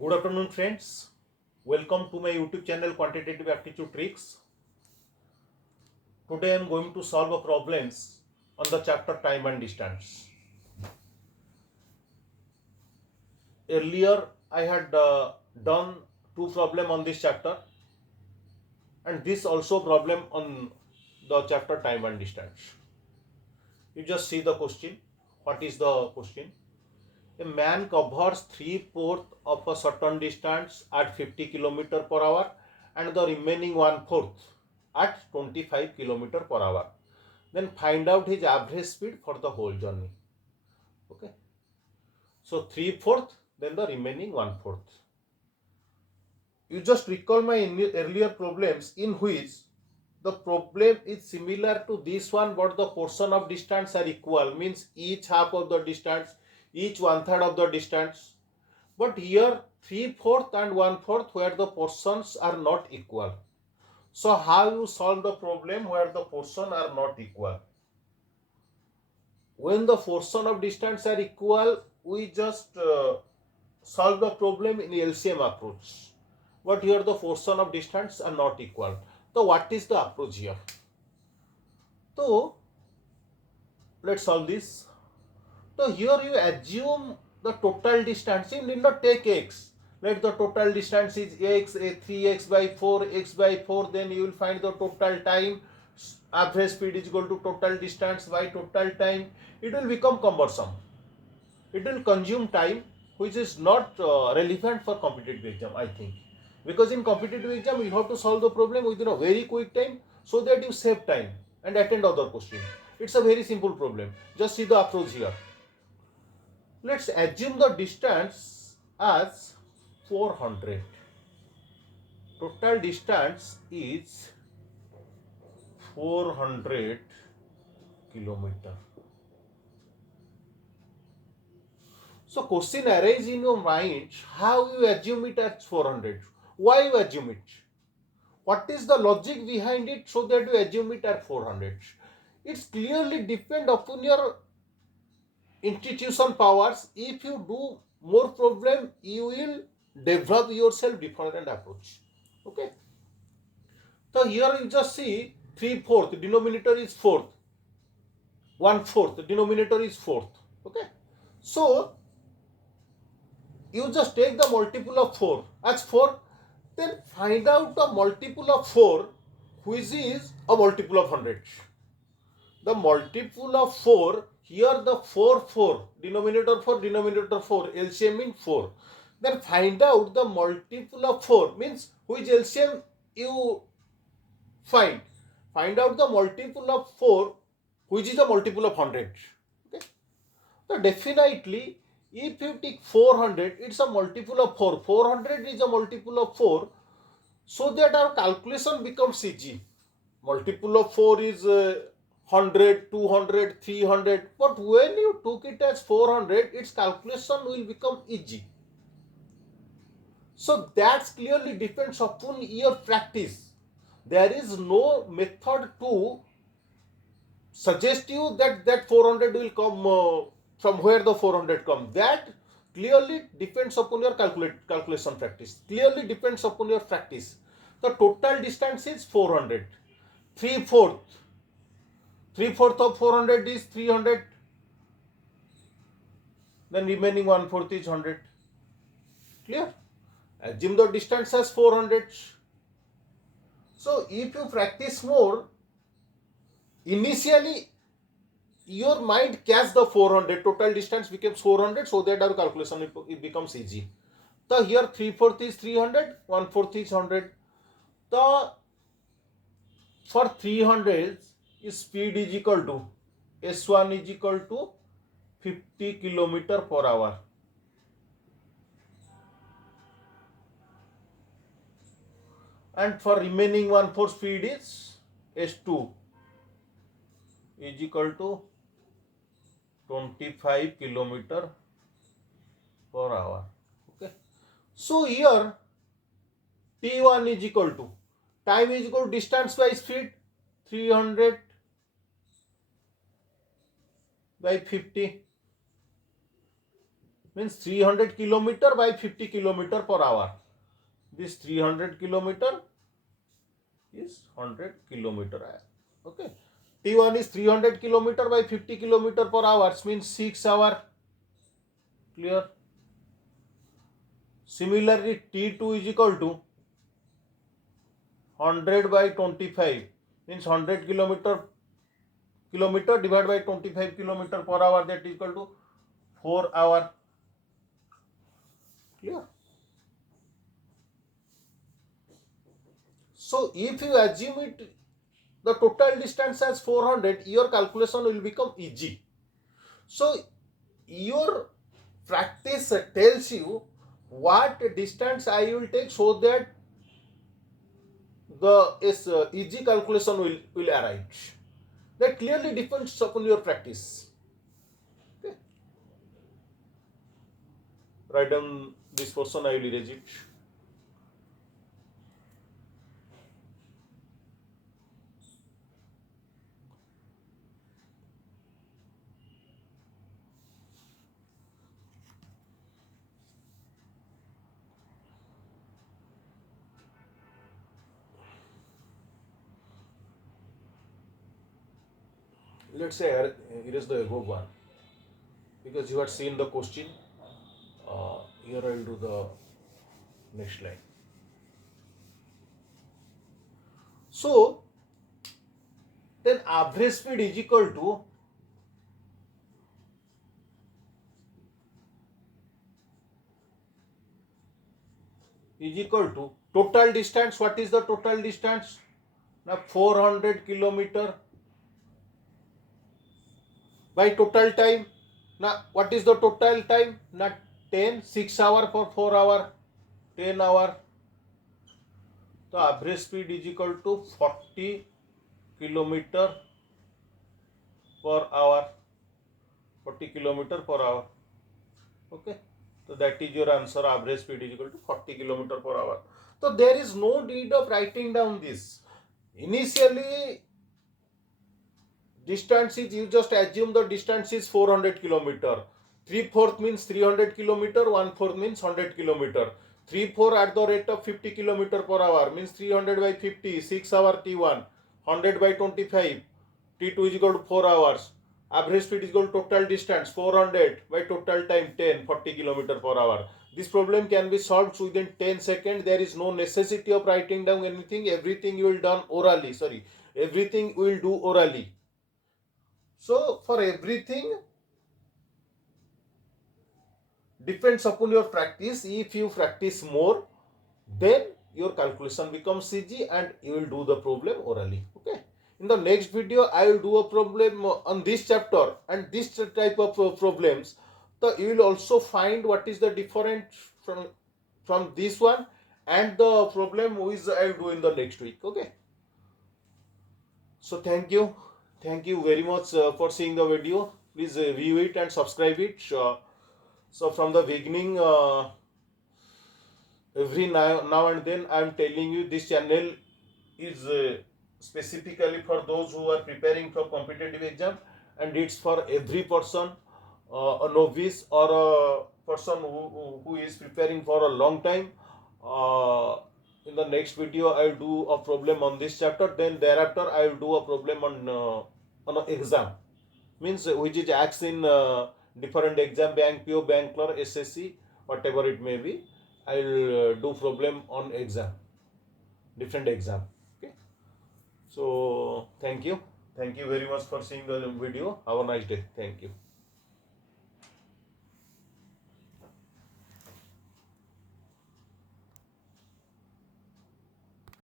Good afternoon, friends. Welcome to my YouTube channel Quantitative Aptitude Tricks. Today I am going to solve a problems on the chapter time and distance. Earlier I had done two problem on this chapter, and this also problem on the chapter time and distance. You just see the question. What is the question? A man covers 3/4 of a certain distance at 50 km per hour and the remaining 1/4 at 25 km per hour. Then find out his average speed for the whole journey. Okay. So 3/4, then the remaining 1/4. You just recall my earlier problems in which the problem is similar to this one, but the portion of distance are equal, means each half of the distance, each 1/3 of the distance. But here 3/4 and 1/4 where the portions are not equal. So how you solve the problem where the portions are not equal? When the portion of distance are equal, we just solve the problem in LCM approach. But here the portion of distance are not equal. So what is the approach here? So let's solve this. So here you assume the total distance. You need not take x. Let the total distance is x, 3x by 4, x by 4. Then you will find the total time. Average speed is equal to total distance by total time. It will become cumbersome. It will consume time, which is not relevant for competitive exam, I think. Because in competitive exam, you have to solve the problem within a very quick time so that you save time and attend other questions. It's a very simple problem. Just see the approach here. Let's assume the distance as 400. Total distance is 400 kilometer. So question arises in your mind, how you assume it as 400? Why you assume it? What is the logic behind it so that you assume it at 400? It's clearly depend upon your institution powers. If you do more problem, you will develop yourself different approach. Okay. So here you just see 3/4, denominator is 4th, 1/4, denominator is 4th. Okay. So you just take the multiple of 4 as 4, then find out the multiple of 4 which is a multiple of 100. The multiple of 4, here the 4, denominator 4, denominator 4, LCM in 4. Then find out the multiple of 4, means which LCM you find. Find out the multiple of 4 which is a multiple of 100. Okay. So definitely if you take 400, it's a multiple of 4. 400 is a multiple of 4. So that our calculation becomes easy. Multiple of 4 is 100, 200, 300. But when you took it as 400, its calculation will become easy. So that clearly depends upon your practice. There is no method to suggest you that 400 will come from where the 400 come. That clearly depends upon your calculation practice. Clearly depends upon your practice. The total distance is 400. 3/4. 3/4 of 400 is 300. Then remaining 1/4 is 100. Clear? Assume the distance as 400. So if you practice more, initially your mind catch the 400. Total distance becomes 400, so that our calculation it becomes easy. So here 3/4 is 300, 1/4 is 100. The for 300 speed is equal to S1 is equal to 50 km per hour. And for remaining 1/4 speed is S2 is equal to 25 km per hour. Okay. So here T1 is equal to time is equal to distance by speed, 300 by 50, means 300 kilometer by 50 kilometer per hour. This 300 kilometer is 100 kilometer. Okay. T1 is 300 kilometer by 50 kilometer per hour, means 6 hour. Clear? Similarly, T2 is equal to 100 by 25, means 100 kilometer divided by 25 kilometer per hour, that is equal to 4 hour. Clear? So if you assume it the total distance as 400, your calculation will become easy. So your practice tells you what distance I will take, so that the easy calculation will arise. That clearly depends upon your practice. Okay. Write down this portion, I will erase it. Let's say erase the above one, because you have seen the question. Here I will do the next line. So then average speed is equal to total distance. What is the total distance? Now 400 kilometer by total time. Now what is the total time? Now 10, 6 hour for 4 hour, 10 hour. The average speed is equal to 40 kilometer per hour. 40 kilometer per hour. Okay. So that is your answer. Average speed is equal to 40 kilometer per hour. So there is no need of writing down this. Initially, distance is, you just assume the distance is 400 kilometer. 3/4 means 300 kilometer, 1/4 means 100 kilometer. 3/4 at the rate of 50 kilometer per hour means 300 by 50, 6 hour T1, 100 by 25, T2 is equal to 4 hours. Average speed is equal to total distance 400 by total time 10, 40 kilometer per hour. This problem can be solved within 10 seconds. There is no necessity of writing down anything. Everything you will done orally. Everything we will do orally. So for everything depends upon your practice. If you practice more, then your calculation becomes easy and you will do the problem orally. Okay. In the next video, I will do a problem on this chapter and this type of problems. So you will also find what is the difference from this one and the problem which I will do in the next week. Okay. So thank you. Thank you very much for seeing the video. Please view it and subscribe it. So from the beginning, every now and then I am telling you this channel is specifically for those who are preparing for competitive exam, and it's for every person, a novice or a person who is preparing for a long time. In the next video I will do a problem on this chapter, then thereafter I will do a problem on an exam, means which is asked in different exam, bank PO, bank clerk, SSC, whatever it may be. I will do problem on exam, different exam. Okay. So thank you very much for seeing the video. Have a nice day. Thank you.